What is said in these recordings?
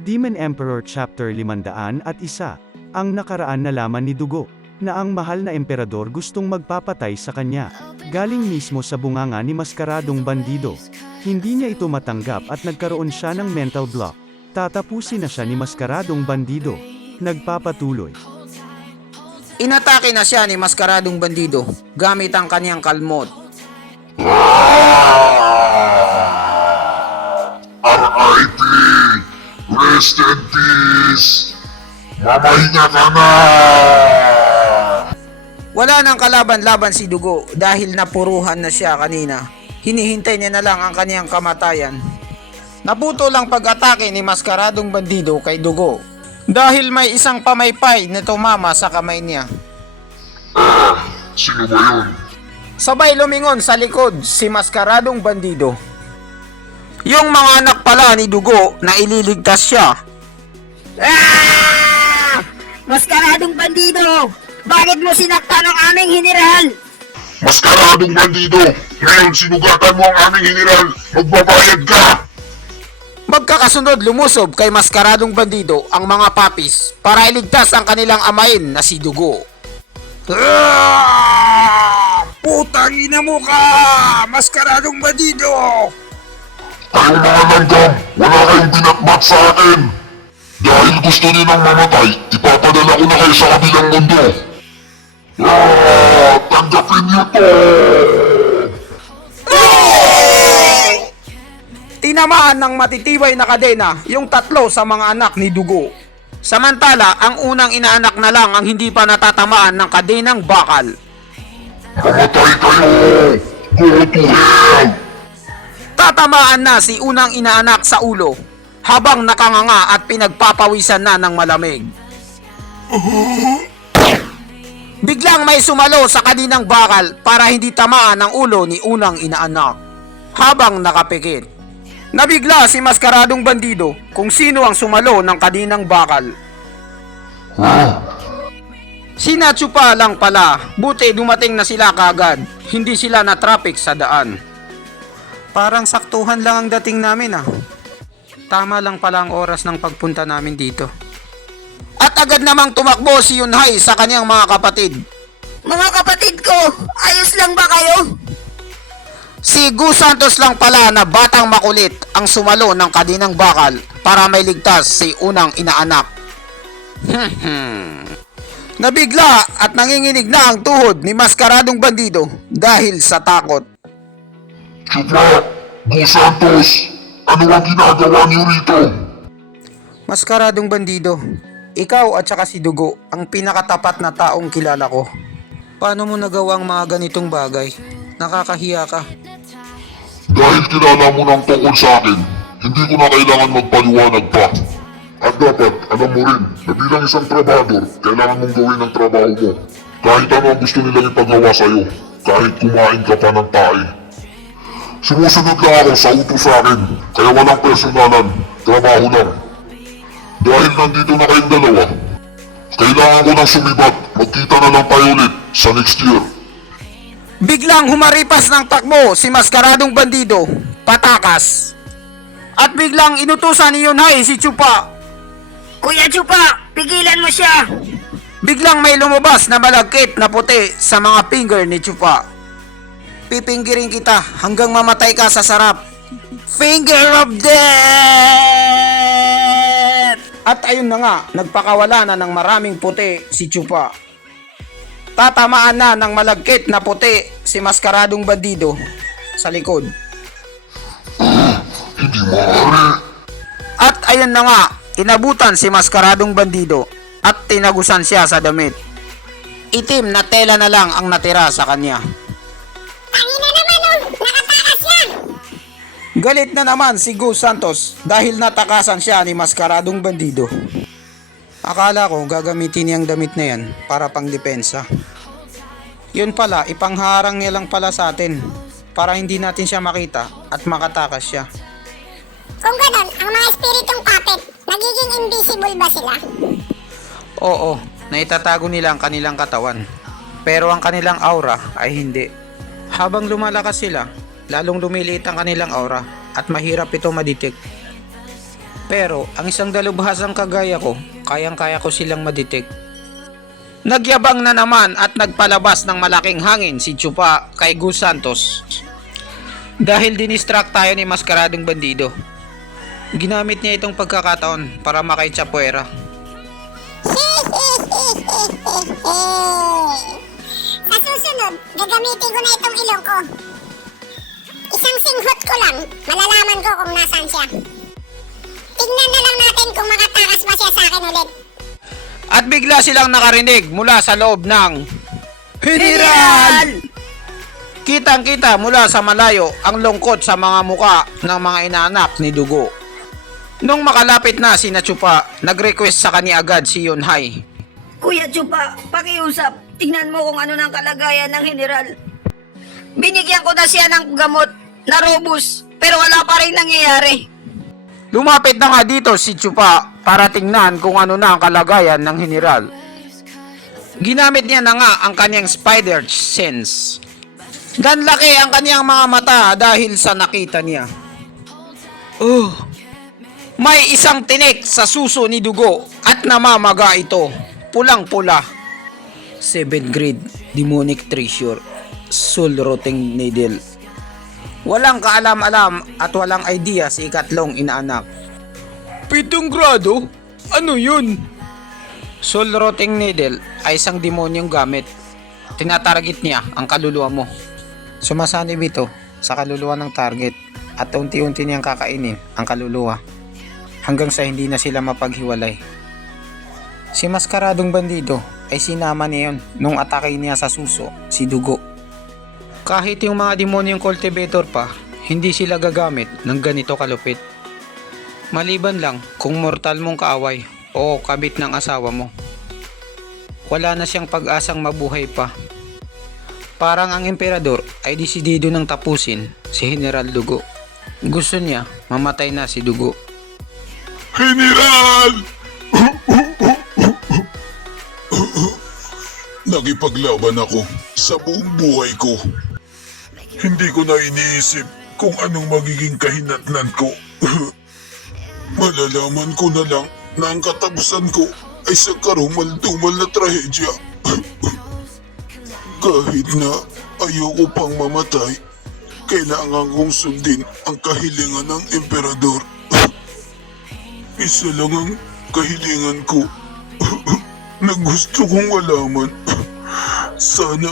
Demon Emperor Chapter 501. Ang nakaraan nalaman ni Dugo, na ang mahal na emperador gustong magpapatay sa kanya. Galing mismo sa bunganga ni Maskaradong Bandido. Hindi niya ito matanggap at nagkaroon siya ng mental block. Tatapusin na siya ni Maskaradong Bandido. Nagpapatuloy. Inatake na siya ni Maskaradong Bandido gamit ang kanyang kalmot. R.I.P. Rest in peace! Mamahinga ka na! Wala nang kalaban-laban si Dugo dahil napuruhan na siya kanina. Hinihintay niya na lang ang kanyang kamatayan. Naputo lang pag-atake ni Maskaradong Bandido kay Dugo dahil may isang pamaypay na tumama sa kamay niya. Sino ba yun? Sabay lumingon sa likod si Maskaradong Bandido. Yung mga anak pala ni Dugo na ililigtas siya. Maskaradong Bandido! Bakit mo sinaktan ang aming general? Maskaradong Bandido! Ngayon sinugatan mo ang aming general! Magbabayad ka! Magkakasunod lumusob kay Maskaradong Bandido ang mga papis para iligtas ang kanilang amain na si Dugo. Putang ina mo ka! Maskaradong Bandido! Kayong mga langgam, wala kayong binatmat sa akin! Dahil gusto niyo nang mamatay, ipapadala ko na kayo sa kabilang mundo! Tanggapin niyo to! Tinamaan ng matitibay na kadena yung tatlo sa mga anak ni Dugo. Samantala, ang unang inaanak na lang ang hindi pa natatamaan ng kadenang bakal. Mamatay kayo! Go to hell! Tatamaan na si unang inaanak sa ulo habang nakanganga at pinagpapawisan na ng malamig. Biglang may sumalo sa kaninang bakal para hindi tamaan ang ulo ni unang inaanak. Habang nakapikit, nabigla si Maskaradong Bandido kung sino ang sumalo ng kaninang bakal. Sina Chupa lang pala, buti dumating na sila kagad, hindi sila na traffic sa daan. Parang saktuhan lang ang dating namin ah. Tama lang pala ang oras ng pagpunta namin dito. At agad namang tumakbo si Yunhai sa kanyang mga kapatid. Mga kapatid ko, ayos lang ba kayo? Si Gu Santos lang pala na batang makulit ang sumalo ng kaninang bakal para may ligtas si unang inaanak. Nabigla at nanginginig na ang tuhod ni Maskaradong Bandido dahil sa takot. Chupa! Gu Santos! Ano ang ginagawa niyo rito? Maskaradong Bandido, ikaw at saka si Dugo ang pinakatapat na taong kilala ko. Paano mo nagawa ang mga ganitong bagay? Nakakahiya ka. Dahil kilala mo ng tungkol sa akin, hindi ko na kailangan magpaliwanag pa. At dapat, alam mo rin, na bilang isang trabador, kailangan mong gawin ang trabaho mo. Kahit ano ang gusto nilang ipagawa sa'yo, kahit kumain ka pa ng tae. Sumusunod lang ako sa utos sa akin, kaya walang personalan, trabaho lang. Dahil nandito na kayong dalawa, kailangan ko nang sumibat, magkita na lang tayo ulit sa next year. Biglang humaripas ng takbo si Maskaradong Bandido, patakas. At biglang inutusan ni Yunhai si Chupa. Kuya Chupa, pigilan mo siya! Biglang may lumabas na malagkit na puti sa mga finger ni Chupa. Pipinggirin kita hanggang mamatay ka sa sarap. Finger of death! At ayun na nga, nagpakawala na ng maraming puti si Chupa. Tatamaan na ng malagkit na puti si Maskaradong Bandido sa likod. Hindi maaari. At ayun na nga, inabutan si Maskaradong Bandido at tinagusan siya sa damit. Itim na tela na lang ang natira sa kanya. Tangina naman oh! Nakatakas yan! Galit na naman si Gu Santos dahil natakasan siya ni Maskaradong Bandido. Akala ko gagamitin niyang damit na yan para pang depensa. Yun pala, ipangharang niya lang pala sa atin para hindi natin siya makita at makatakas siya. Kung ganon, ang mga espiritong puppet, nagiging invisible ba sila? Oo, naitatago nila ang kanilang katawan. Pero ang kanilang aura ay hindi. Habang lumalakas sila, lalong lumiliit ang kanilang aura at mahirap ito madetect. Pero ang isang dalubhasang kagaya ko, kayang-kaya ko silang madetect. Nagyabang na naman at nagpalabas ng malaking hangin si Chupa kay Gus Santos. Dahil dinistract tayo ni Mascaradong Bandido. Ginamit niya itong pagkakataon para makay Chapuera. Sa susunod, gagamitin ko na itong ilong ko. Isang singhot ko lang, malalaman ko kung nasaan siya. Tingnan na lang natin kung makatakas ba siya sa akin ulit. At bigla silang nakarinig mula sa loob ng General! Kitang-kita mula sa malayo ang lungkot sa mga muka ng mga inaanak ni Dugo. Nung makalapit na si Chupa, nag-request sa kanya agad si Yunhai. Kuya Chupa, pakiusap. Tingnan mo kung ano ng kalagayan ng General. Binigyan ko na siya ng gamot na Robus, pero wala pa rin nangyayari. Lumapit na nga dito si Chupa para tingnan kung ano na ang kalagayan ng General. Ginamit niya na nga ang kanyang spider sense. Ganlaki ang kanyang mga mata dahil sa nakita niya. May isang tinik sa suso ni Dugo at namamaga ito. Pulang-pula. 7th grade, demonic treasure, soul rotting needle. Walang kaalam-alam at walang idea si ikatlong inaanak. 7th grado? Ano yun? Soul rotting needle ay isang demonyong gamit. Tinatarget niya ang kaluluwa mo. Sumasanib ito sa kaluluwa ng target at unti-unti niyang kakainin ang kaluluwa hanggang sa hindi na sila mapaghiwalay. Si Mascaradong Bandido ay sinama niya yun nung atake niya sa suso, si Dugo. Kahit yung mga demonyong cultivator pa, hindi sila gagamit ng ganito kalupit. Maliban lang kung mortal mong kaaway o kabit ng asawa mo. Wala na siyang pag-asang mabuhay pa. Parang ang emperador ay desidido nang tapusin si General Dugo. Gusto niya mamatay na si Dugo. General! Nakipaglaban ako sa buong buhay ko. Hindi ko na iniisip kung anong magiging kahinatnan ko. Malalaman ko na lang na ang katapusan ko ay sa karumal-dumal na trahedya. Kahit na ayoko pang mamatay, kailangan kong sundin ang kahilingan ng emperador. Isa lang ang kahilingan ko na gusto kong malaman. Sana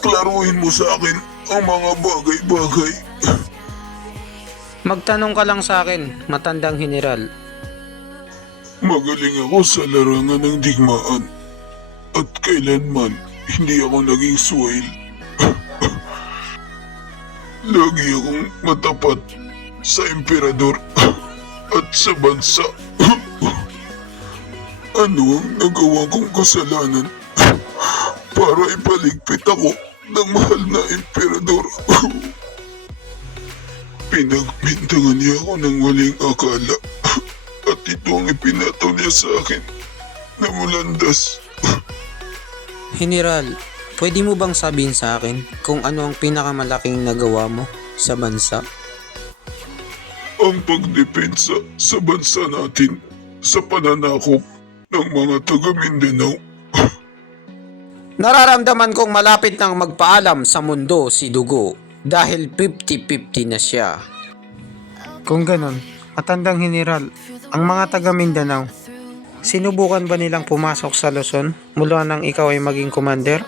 klaruhin mo sa akin ang mga bagay-bagay. Magtanong ka lang sa akin, matandang General. Magaling ako sa larangan ng digmaan at kailanman hindi ako naging suwail. Lagi akong matapat sa emperador at sa bansa. Ano ang nagawa kong kasalanan para ipaligpit ako ng mahal na emperador? Pinagbintangan niya ako ng waling akala at ito ang ipinataw niya sa akin na mulandas. General, pwede mo bang sabihin sa akin kung ano ang pinakamalaking nagawa mo sa bansa? Ang pagdepensa sa bansa natin sa pananakop ng mga taga Mindanao. Nararamdaman kong malapit nang magpaalam sa mundo si Dugo dahil 50-50 na siya. Kung ganon, matandang General, ang mga taga Mindanao, sinubukan ba nilang pumasok sa Luzon mula nang ikaw ay maging commander?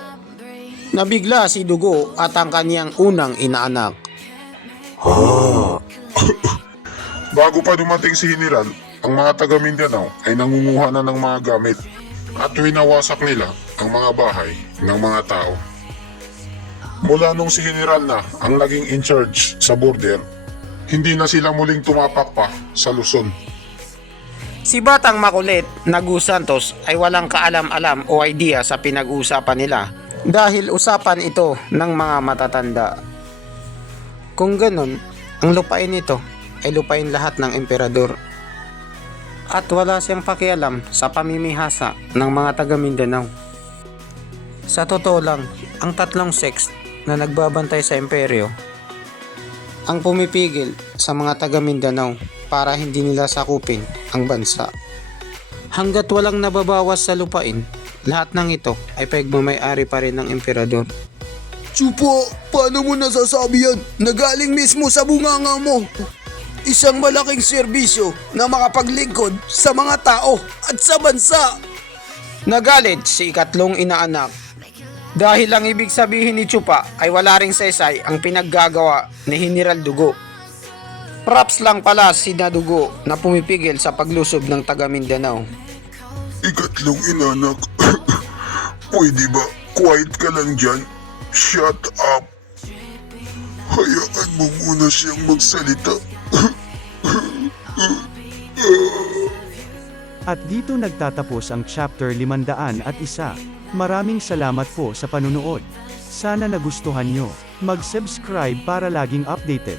Nabigla si Dugo at ang kaniyang unang inaanak. Bago pa dumating si General, ang mga taga Mindanao ay nangunguha na ng mga gamit at winawasak nila ang mga bahay ng mga tao. Mula nung si General na ang naging in charge sa border, hindi na sila muling tumapak pa sa Luzon. Si Batang Makulit na Gus Santos ay walang kaalam-alam o idea sa pinag-uusapan nila dahil usapan ito ng mga matatanda. Kung ganon, ang lupain nito ay lupain lahat ng emperador. At wala siyang pakialam sa pamimihasa ng mga taga Mindanao. Sa totoo lang, ang tatlong sex na nagbabantay sa imperyo ang pumipigil sa mga taga Mindanao para hindi nila sakupin ang bansa. Hanggat walang nababawas sa lupain, lahat ng ito ay pagmamay-ari pa rin ng emperador. Chupa, paano mo nasasabi yan na galing mismo sa bunganga mo? Isang malaking serbisyo na makapaglingkod sa mga tao at sa bansa. Nagalit si ikatlong inaanak dahil ang ibig sabihin ni Chupa ay wala ring saysay ang pinaggagawa ni General Dugo. Props lang pala si Dugo na pumipigil sa paglusob ng taga Mindanao. Ikatlong inanak. Pwede ba quiet ka lang dyan? Shut up. Hayaan mo muna siyang magsalita. At dito nagtatapos ang chapter 501. Maraming salamat po sa panunood. Sana nagustuhan nyo. Mag-subscribe para laging updated.